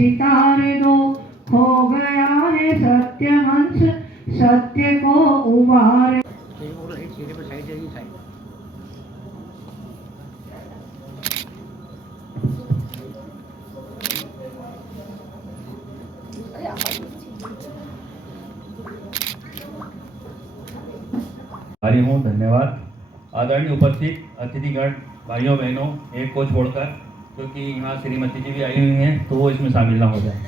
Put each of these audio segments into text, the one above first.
सितारे दो, खो गया है सत्य हंस, सत्य को उबारे। हरी हूँ, धन्यवाद। आदरणीय उपस्थित अतिथिगण, भाइयों बहनों, एक को छोड़कर, क्योंकि यहाँ श्रीमती जी भी आई हुई हैं तो वो इसमें शामिल ना हो जाए।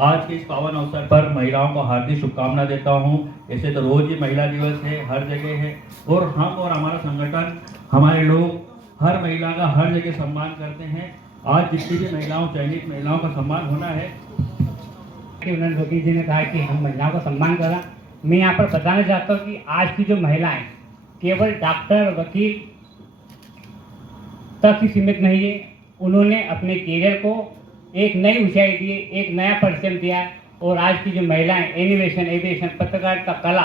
आज के इस पावन अवसर पर महिलाओं को हार्दिक शुभकामना देता हूँ। ऐसे तो रोज ही महिला दिवस है, हर जगह है, और हम और हमारा संगठन, हमारे लोग हर महिला का हर जगह सम्मान करते हैं। आज जितनी भी महिलाओं, चयनित महिलाओं का सम्मान होना है, जोगी जी ने कहा कि हम महिलाओं का सम्मान करा। मैं यहाँ पर बताना चाहता हूँ कि आज की जो महिलाएं केवल डॉक्टर, वकील तक ही सीमित नहीं है। उन्होंने अपने करियर को एक नई ऊंचाई दी, एक नया परिश्रम दिया। और आज की जो महिलाएं एनिमेशन, एविएशन, पत्रकारिता, कला,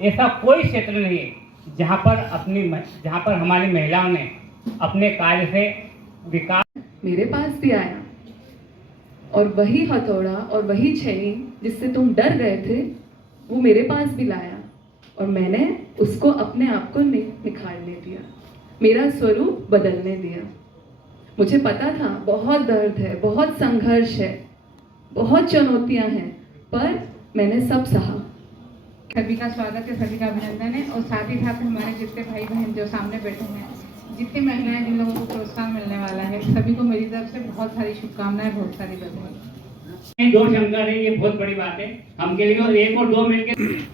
ऐसा कोई क्षेत्र नहीं है जहाँ पर हमारी महिलाओं ने अपने कार्य से विकास। मेरे पास भी आया और वही हथौड़ा और वही छेनी जिससे तुम डर गए थे, वो मेरे पास भी लाया और मैंने उसको अपने आप को निखारने दिया, मेरा स्वरूप बदलने दिया। मुझे पता था बहुत दर्द है, बहुत संघर्ष है, बहुत चुनौतियां हैं, पर मैंने सब सहा। सभी का स्वागत है, सभी का अभिनंदन है। और साथ ही साथ हमारे जितने भाई बहन जो सामने बैठे हैं, जितनी महिलाएं, जिन लोगों को पुरस्कार मिलने वाला है, सभी को मेरी तरफ से बहुत सारी शुभकामनाएं, बहुत सारी बधाई। दो शंकर है, ये बहुत बड़ी बात है हमके लिए। और एक और दो मिलकर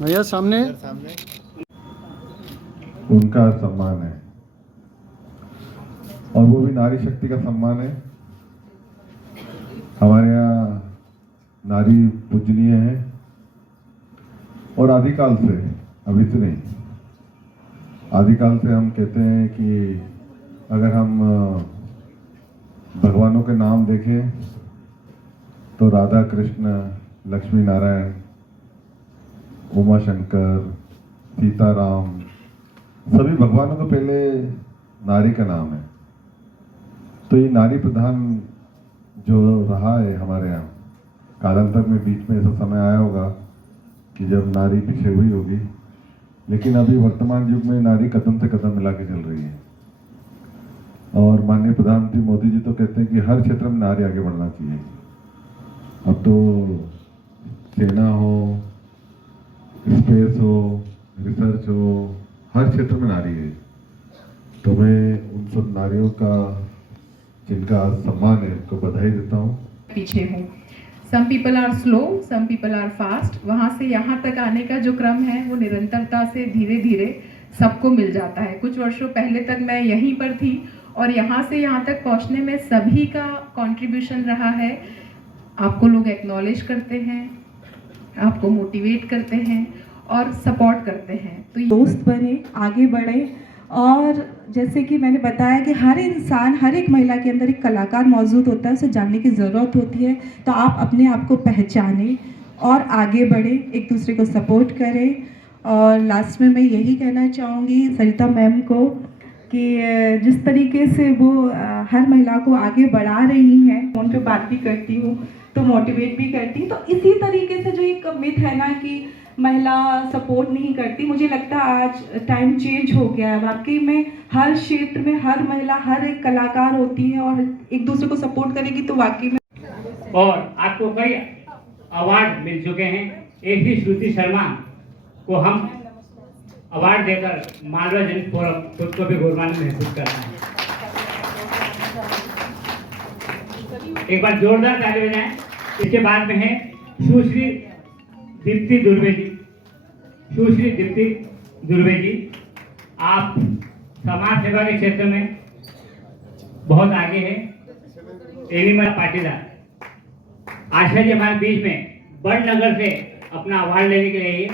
भैया सामने उनका सम्मान है, और वो भी नारी शक्ति का सम्मान है। हमारे यहाँ नारी पूजनीय है, और आदिकाल से, अभी से नहीं, आदिकाल से हम कहते हैं कि अगर हम भगवानों के नाम देखें तो राधा कृष्ण, लक्ष्मी नारायण, उमा शंकर, सीताराम, सभी भगवानों का पहले नारी का नाम है। तो ये नारी प्रधान जो रहा है हमारे यहाँ, कालांतर में बीच में ऐसा समय आया होगा कि जब नारी पीछे हुई होगी, लेकिन अभी वर्तमान युग में नारी कदम से कदम मिला के चल रही है। और माननीय प्रधानमंत्री मोदी जी तो कहते हैं कि हर क्षेत्र में नारी आगे बढ़ना चाहिए। अब तो सेना हो, स्पेस हो, रिसर्च हो, हर क्षेत्र में नारी है। तो मैं उन सब नारियों का जिनका सम्मान है उनको बधाई देता हूँ। पीछे हूँ। Some people are slow, some people are fast. वहाँ से यहाँ तक आने का जो क्रम है वो निरंतरता से धीरे धीरे सबको मिल जाता है। कुछ वर्षों पहले तक मैं यहीं पर थी और यहाँ से यहाँ तक पहुँचने में सभी का कंट्रीब्यूशन रहा है। आपको लोग एक्नॉलेज करते हैं, आपको मोटिवेट करते हैं और सपोर्ट करते हैं। तो दोस्त बने, आगे बढ़े। और जैसे कि मैंने बताया कि हर इंसान, हर एक महिला के अंदर एक कलाकार मौजूद होता है, उसे जानने की ज़रूरत होती है। तो आप अपने आप को पहचानें और आगे बढ़ें, एक दूसरे को सपोर्ट करें। और लास्ट में मैं यही कहना चाहूँगी सरिता मैम को कि जिस तरीके से वो हर महिला को आगे बढ़ा रही हैं, उन पे बात भी करती हूँ तो मोटिवेट भी करती। तो इसी तरीके से जो एक मिथ है ना कि महिला सपोर्ट नहीं करती, मुझे लगता है आज टाइम चेंज हो गया है। वाकई में हर क्षेत्र में हर महिला, हर एक कलाकार होती है और एक दूसरे को सपोर्ट करेगी तो वाकई में। और आपको कई अवार्ड मिल चुके हैं। ऐसी श्रुति शर्मा को हम अवार्ड देकर मालवा जन फोरम खुद को भी गौरवान्वित महसूस कर रहा है। एक बार जोरदार ताली बजाएं। इसके बाद में है सुश्री दीप्ति दुर्वे जी। सुश्री दीप्ति दुर्वे जी, आप समाज सेवा के क्षेत्र में बहुत आगे हैं। एनिमल पाटीदार आशा जी हमारे बीच में बड़नगर से अपना अवार्ड लेने के लिए आई।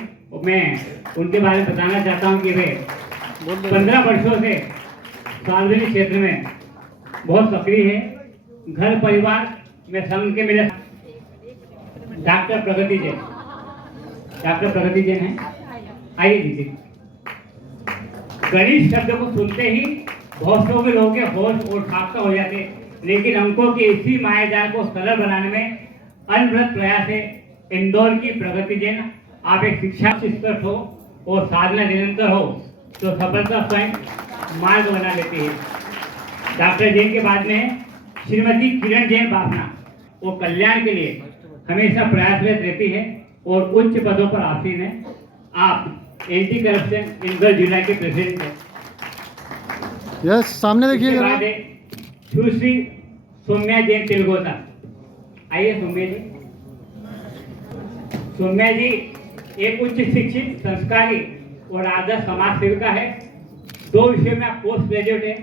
मैं उनके बारे में बताना चाहता हूं कि वे 15 वर्षों से सार्वजनिक क्षेत्र में बहुत सक्रिय है। घर परिवार में संघ के मेरे डॉक्टर प्रगति जैन। डॉक्टर प्रगति जैन है, आइए दीजिए। गणित शब्द को सुनते ही बहुत लोग के होश और खाका हो जाते, लेकिन अंकों के इसी मायाजाल को सरल बनाने में अनवरत प्रयास है इंदौर की प्रगति जैन। आप एक शिक्षा स्तर हो और साधना निरंतर हो तो सफलता स्वयं मार्ग बना लेती है। डॉक्टर जैन के बाद में श्रीमती किरण जैन बाफना। वो कल्याण के लिए हमेशा प्रयासरत रहती है और उच्च पदों पर आसीन है। आप एंटी करप्शन इंदौर जिला के प्रेसिडेंट हैं। यस, सामने देखिए इसके जरा। बाद है सुश्री सौम्या जैन तिलगोता। आइए सौम्या जी। सौम्या जी एक उच्च शिक्षित, संस्कारी और आदर्श समाज सेविका है। 2 विषयों में आप पोस्ट ग्रेजुएट है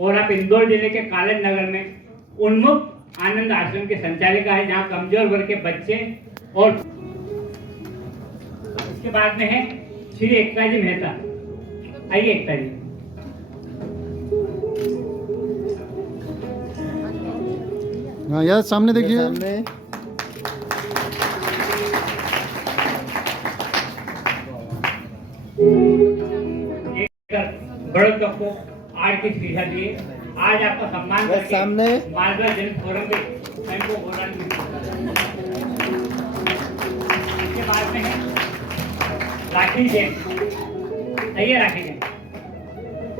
और आप इंदौर जिले के कालेज नगर में उन्मुख आनंद आश्रम के संचालिका है, जहाँ कमजोर वर्ग के बच्चे। और इसके बाद में है श्री एकता जी मेहता। आइए एकता जी। हाँ यस, सामने देखिए। बड़ों को आर्ट की सुविधा दिए। आज आपका सम्मान करके सामने मालवा जन फोरम में स्वयं को गौरवान्वित किया। इसके बाद में है राखी जैन। आइए राखी जैन।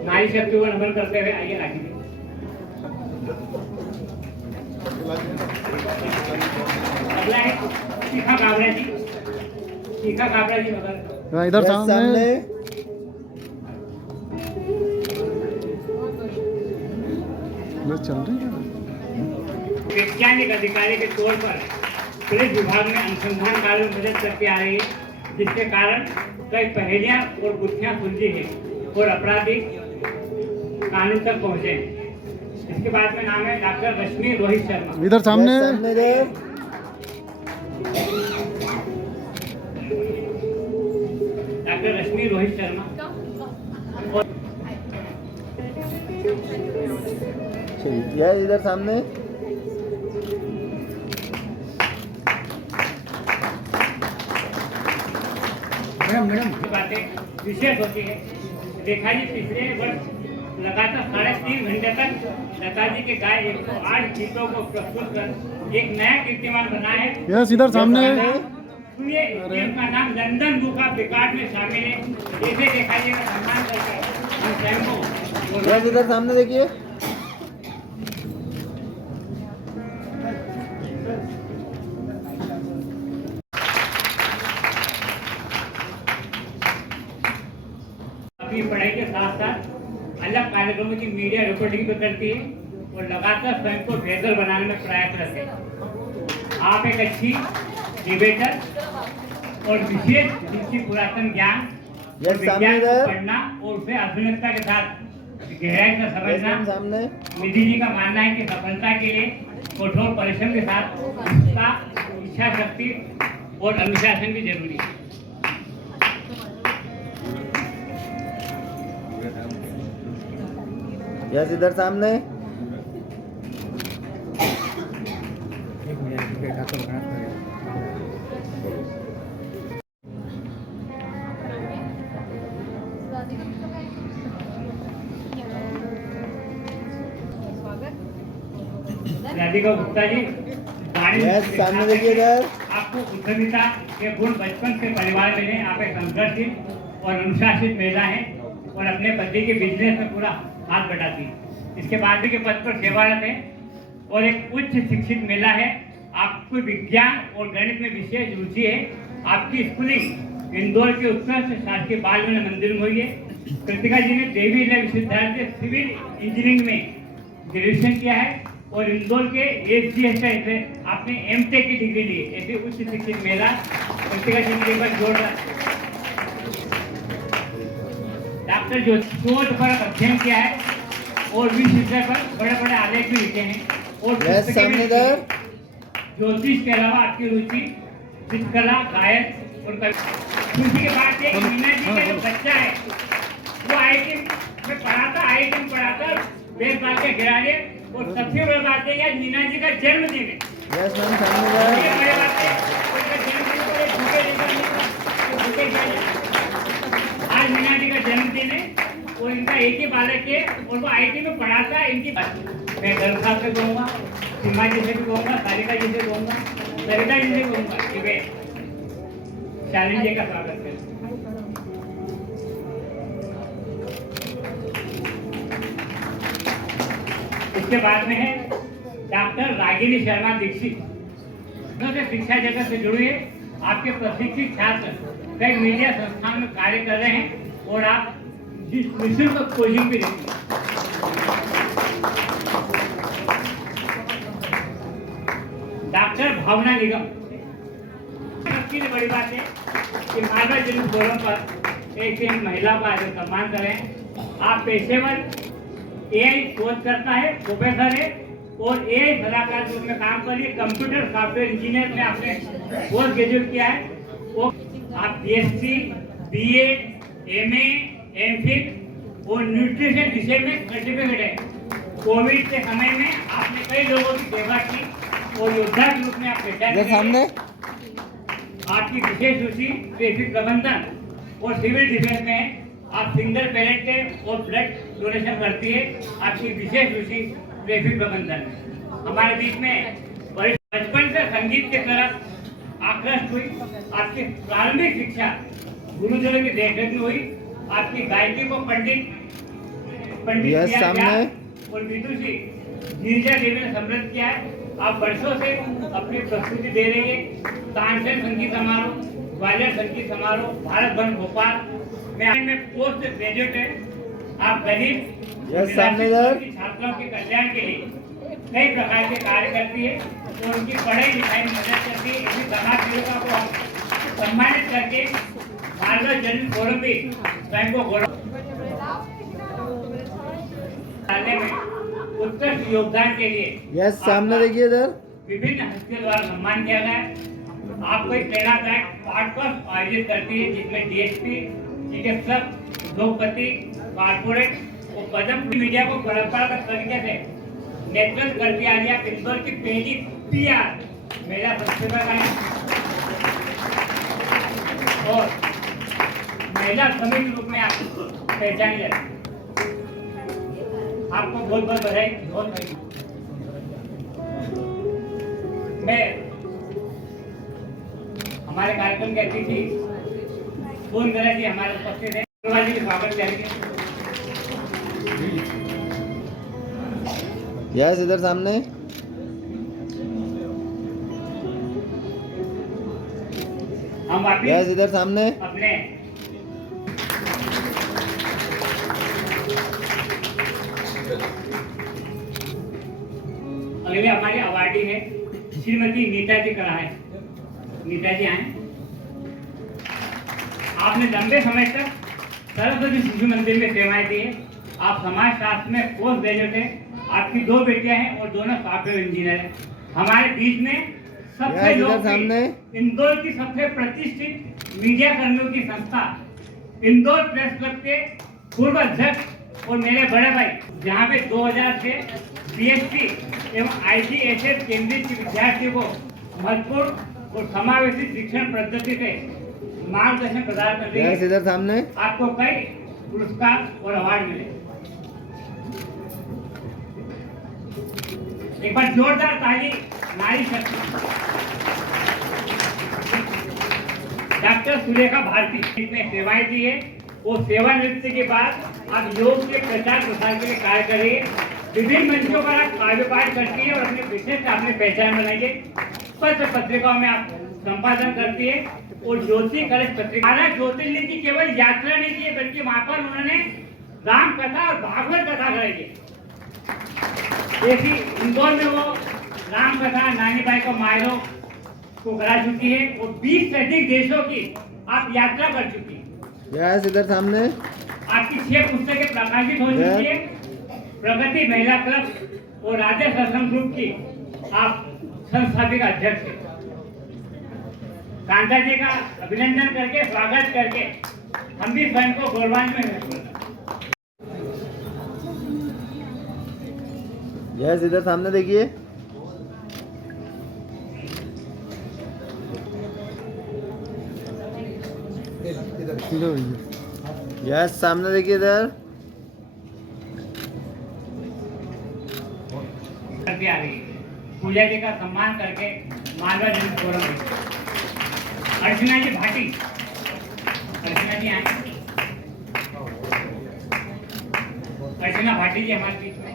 नारी शक्ति को नमन करते हुए आइए राखी जैन। अगला है शिखा काबरा जी। शिखा काबरा जी मगर हाँ, इधर सामने। बस चल रही है। वैज्ञानिक अधिकारी के तौर पर पुलिस विभाग में अनुसंधान कार्य में मदद करती आ रही है, जिसके कारण कई पहेलियां और गुत्थियां सुलझी है और अपराधी कानून तक पहुंचे। इसके बाद में नाम है डॉक्टर रश्मि रोहित शर्मा। इधर सामने। डॉक्टर रश्मि रोहित शर्मा। और इधर सामने। मैडम बातें विशेष होती है। रेखा जी पिछले वर्ष लगातार 3.5 घंटे तक लता जी के गाय 108 गीतों को प्रस्तुत कर एक नया कीर्तिमान बना है। यस, इधर सामने। सुनिए, इनका नाम लंदन बुक ऑफ रिकॉर्ड में शामिल है। ऐसे रेखा जी का सम्मान करके हम स्वयं को इधर सामने देखिए। अपनी पढ़ाई के साथ साथ अलग कार्यक्रमों की मीडिया रिपोर्टिंग भी करती है और लगातार स्वयं को बेहतर बनाने में प्रयास करते हैं। आप एक अच्छी डिबेटर और विशेष जिसकी पुरातन ज्ञान और विज्ञान को पढ़ना और उसे आधुनिकता के साथ गहराई से समझना। निधि जी का मानना है कि सफलता के लिए कठोर परिश्रम के साथ निष्ठा, इच्छा शक्ति और अनुशासन भी जरूरी है। यस, इधर सामने। राधिका गुप्ता जी। सामने देखिए इधर। आपको उद्यमिता के गुण बचपन से परिवार मिले। आप एक संघर्षित और अनुशासित महिला हैं और अपने पति के बिजनेस में पूरा हाथ बटाती है। इसके बाद के पद पर सेवारत है और एक उच्च शिक्षित महिला है। आपको विज्ञान और गणित में विशेष रुचि है। आपकी स्कूलिंग इंदौर के उत्कृष्ट शासकीय बाल विद्या मंदिर में हुई है। कृतिका जी ने देवी विश्वविद्यालय से सिविल इंजीनियरिंग में ग्रेजुएशन किया है और इंदौर के SGS से आपने M.Tech की डिग्री ली है। ऐसी उच्च शिक्षित महिला कृतिका जी ने एक बार जोड़ डॉक्टर जो शोध पर अध्ययन किया है और विषय पर बड़े बड़े आलेख भी लिखे हैं और ज्योतिष के अलावा आपकी रुचि चित्रकला, गायन और खुशी के बाद एक मीना जी का जो बच्चा है वो IIT में पढ़ाता 20 साल के खिलाड़ी और सबसे बड़ी बात है यार मीना जी का जन्मदिन है। यस मैम सामने ये इधर बड़े बात है। उनका जन्मदिन पर एक बुके लेकर आने का, ये बुके किया जाए। आज मीना जी का जन्मदिन है और इनका एक ही बालक है और वो आईटी में पढ़ाता है। इनकी मैं गर्ग साहब से कहूँगा, सीमा जी से भी कहूँगा, सारिका जी से कहूँगा, सरिता जी से कहूँगा कि वे शालिनी जी का स्वागत करें। इसके बाद में है डॉक्टर रागिनी शर्मा दीक्षित, से शिक्षा जगत से जुड़े आपके प्रशिक्षित छात्र कई मीडिया संस्थान में कार्य कर रहे हैं और आप जिस निःशुल्क कोचिंग भी देते हैं। डॉक्टर भावना निगम, सबसे बड़ी बात है कि मानव जन्म फोरम पर एक दिन महिला का सम्मान करें। आप पेशेवर एआई कोर्स करता है, प्रोफेसर है और एआई सलाहकार के रूप में काम कर रही है। कंप्यूटर सॉफ्टवेयर इंजीनियर में आपने कोर्स ग्रेजुएट किया है। वो आप बीएससी, बीएड, एमए, एमफिल और न्यूट्रिशन विषय में सर्टिफिकेट है। कोविड के समय में आपने कई लोगों की सेवा की और योद्धा के रूप में आप पहचाने इधर सामने आपकी विशेष रुचि ट्रैफिक प्रबंधन और सिविल डिफेंस में है। आप सिंगल पैलेट के और ब्लड डोनेशन करती है। आपकी विशेष रुचि ट्रैफिक प्रबंधन में। हमारे बीच में बचपन से संगीत की तरफ आकृष्ट हुई। आपकी प्रारंभिक शिक्षा गुरुजनों की देखरेख में हुई। आपकी गायकी को पंडित यस किया सामने गया और विदुषी गिरिजा देवी ने समृद्ध किया है। आप वर्षों से अपनी प्रस्तुति दे रही है। तानसेन संगीत समारोह, ग्वालियर संगीत समारोह, भारत भवन भोपाल में पोस्ट ग्रेजुएट है। आप गरीब यस सामने इधर छात्रों के कल्याण के लिए कई प्रकार के कार्य करती है और उनकी पढ़ाई लिखाई में मदद करती है। इसी समाज सेविका को हम सम्मानित करके मानव जन्म फोरम भी स्वयं को गौरव डालने में उत्कृष्ट योगदान के लिए यस सामने देखिए इधर विभिन्न हस्तियों द्वारा सम्मान किया गया है। आपको एक प्रेरणादायक पॉडकास्ट आयोजित करती है जिसमें डीएसपी, चिकित्सक, उद्योगपति, कॉर्पोरेट और पद्म मीडिया को परंपरागत तरीके से नेतृत्व करती आ रही है। आप इंदौर की पहली पीआर महिला संस्थापक है और महिला समिति के रूप में आप पहचानी जाती है। आपको बहुत बहुत बधाई। बहुत मैं हमारे कार्यक्रम के अतिथि फोन करा जी हमारे उपस्थित है, जी का स्वागत करेंगे। यस इधर सामने हम वापिस यस इधर सामने अपने अगले हमारी अवार्डी है श्रीमती नीता जी करा है। नीता जी आए। आपने लंबे समय तक सरस्वती शिशु मंदिर में सेवाएं दी है। आप समाज शास्त्र में पोस्ट ग्रेजुएट है। आपकी 2 बेटियां हैं और दोनों सॉफ्टवेयर इंजीनियर हैं। हमारे बीच में सबसे इधर लोकप्रिय सामने इंदौर की सबसे प्रतिष्ठित मीडिया कर्मियों की संस्था इंदौर प्रेस क्लब के पूर्व अध्यक्ष और मेरे बड़े भाई, जहाँ पे 2000 से बीएससी एवं आईजीएसएस केंद्रीय विद्यार्थियों को महत्वपूर्ण और समावेशी शिक्षण पद्धति से मार्गदर्शन प्रदान कर रही यस है। इधर सामने आपको कई पुरस्कार और अवार्ड मिले। एक बार जोरदार ताली नारी शक्ति डॉक्टर सुलेखा भारती ने सेवाएं दी है। वो सेवानिवृत्ति के बाद आप योग के प्रचार प्रसार के लिए कार्य कर रही है। विभिन्न मंचों पर आप काव्य पाठ करती है और अपने विषय से आपने पहचान बनाई है। पत्र पत्रिकाओं में आप संपादन करती है और ज्योति कलश पत्रिका ज्योतिर्लिंग की केवल यात्रा नहीं की है बल्कि वहां पर उन्होंने राम कथा और भागवत कथा कराई है। जैसी इंदौर में वो राम कथा नानी बाई को मायरो को करा चुकी है और 20 से अधिक देशों की आप यात्रा कर चुकी है। यस इधर सामने आपकी 6 पुस्तकें प्रकाशित हो चुकी है। प्रगति महिला क्लब और राधे सत्संग ग्रुप की आप संस्थापिका अध्यक्ष हैं। कांता जी का अभिनंदन करके स्वागत करके हम भी स्वयं को गौरवान्वित महसूस करते हैं। यस इधर सामने देखिए यस सामने देखिए इधर। करती आ रही है। पूजा जी का सम्मान करके मालवा जन फोरम में अर्चना जी भाटी, अर्चना जी आए, अर्चना भाटी जी हमारे बीच में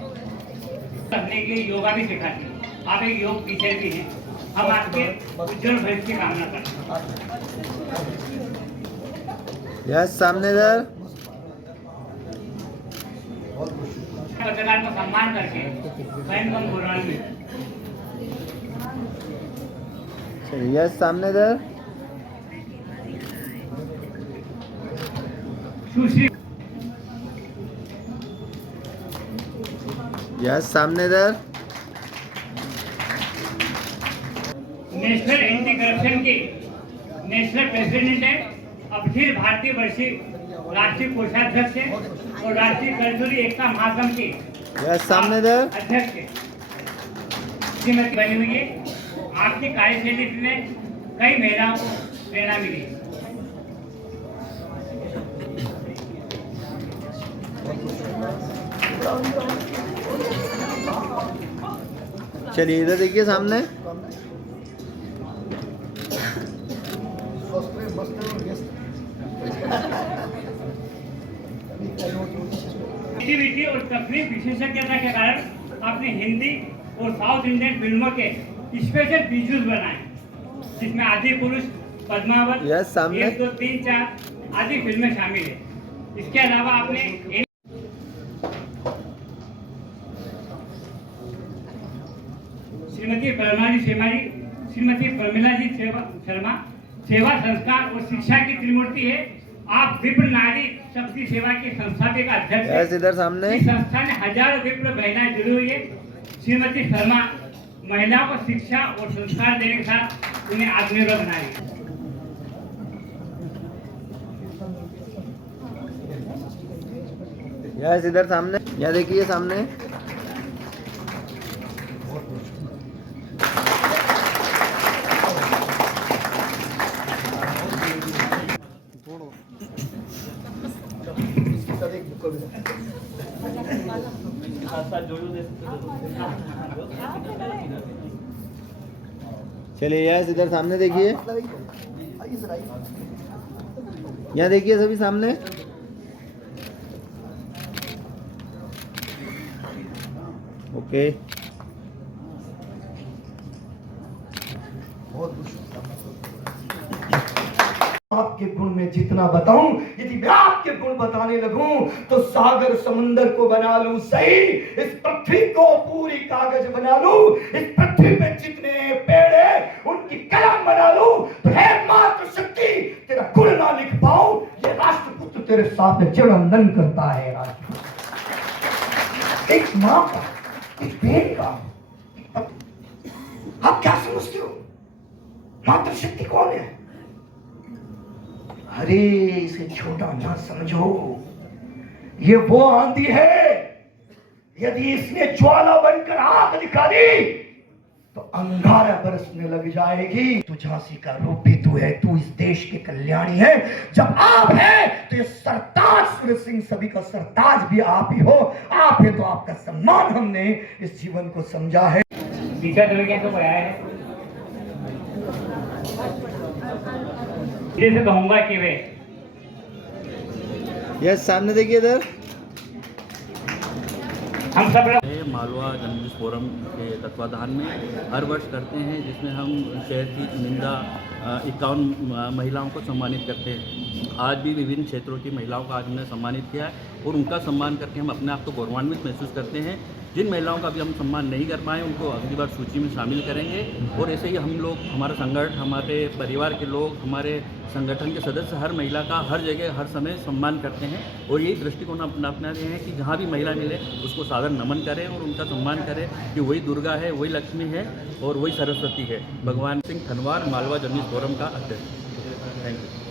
करने के लिए योगा भी सिखाती हैं। आप एक योग टीचर भी हैं। हम आपके उज्जवल भविष्य की कामना करते हैं। यस सामने इधर। पत्रकार को सम्मान करके स्वयं कम बुरान में यस सामने इधर। सुश्री यस सामने इधर। नेशनल एंटी करप्शन के नेशनल प्रेसिडेंट है, अखिल भारतीय वर्षीय राष्ट्रीय कोषाध्यक्ष है और राष्ट्रीय कर्जदारी एकता महासंघ के यस सामने इधर। अध्यक्ष है। श्रीमती बनी हुई है। आपकी कार्यशैली में कई महिलाओं को प्रेरणा मिली। चलिए इधर देखिए सामने। एक्टिविटी और तकनीक विशेषज्ञता के कारण आपने हिंदी और साउथ इंडियन फिल्मों के स्पेशल विजुअल्स बनाए, जिसमें आदि पुरुष, पद्मावत, यस सामने। 1, 2, 3, 4 आदि फिल्में शामिल है। इसके अलावा आपने श्रीमती प्रमिला जी शर्मा सेवा संस्कार और शिक्षा की त्रिमूर्ति है। आप विप्र नारी शक्ति सेवा की संस्थापक अध्यक्ष हैं। यस इधर सामने। इस संस्था ने हजारों विप्र महिलाएं जुड़ी हुई है। श्रीमती शर्मा महिलाओं को शिक्षा और संस्कार देने के साथ उन्हें आत्मनिर्भर बना रही है। यस इधर सामने। यहाँ देखिए सामने। चलिए यस इधर सामने देखिए। यहाँ देखिए सभी सामने। ओके आपके गुण में जितना बताऊं, यदि मैं आपके गुण बताने लगूं तो सागर समंदर को बना लूं सही, इस पृथ्वी को पूरी कागज बना लूं, इस पृथ्वी पे जितने पेड़ है उनकी कलम बना लूं, तो है मात्र शक्ति तेरा गुण ना लिख पाऊं, ये राष्ट्रपुत्र तेरे साथ जड़ंदन करता है। राष्ट्रपुत्र एक मां का, एक बेटे का, आप क्या समझते हो मात्र शक्ति कौन है? अरे इसे छोटा ना समझो, ये वो आंधी है, यदि इसने ज्वाला बनकर आग निकाली तो अंगारा बरसने लग जाएगी। तू झांसी का रूप भी तू है, तू इस देश के कल्याणी है। जब आप है तो ये सरताज सूरज सिंह सभी का सरताज भी आप ही हो। आप है तो आपका सम्मान हमने इस जीवन को समझा है। तो पढ़ाया है, जैसे कहूंगा कि वे यस सामने देखिए इधर। हम सब मालवा जर्नलिस्ट फोरम के तत्वाधान में हर वर्ष करते हैं, जिसमें हम शहर की चुनिंदा 51 महिलाओं को सम्मानित करते हैं। आज भी विभिन्न क्षेत्रों की महिलाओं को आज हमने सम्मानित किया है और उनका सम्मान करके हम अपने आप को गौरवान्वित महसूस करते हैं। जिन महिलाओं का भी हम सम्मान नहीं कर पाए उनको अगली बार सूची में शामिल करेंगे। और ऐसे ही हम लोग, हमारा संगठन, हमारे परिवार के लोग, हमारे संगठन के सदस्य हर महिला का हर जगह हर समय सम्मान करते हैं और यही दृष्टिकोण अपना रहे हैं कि जहाँ भी महिला मिले उसको सादर नमन करें और उनका सम्मान करें कि वही दुर्गा है, वही लक्ष्मी है और वही सरस्वती है। भगवान सिंह खनवार, मालवा जर्नलिस्ट फोरम का अध्यक्ष। Thank you.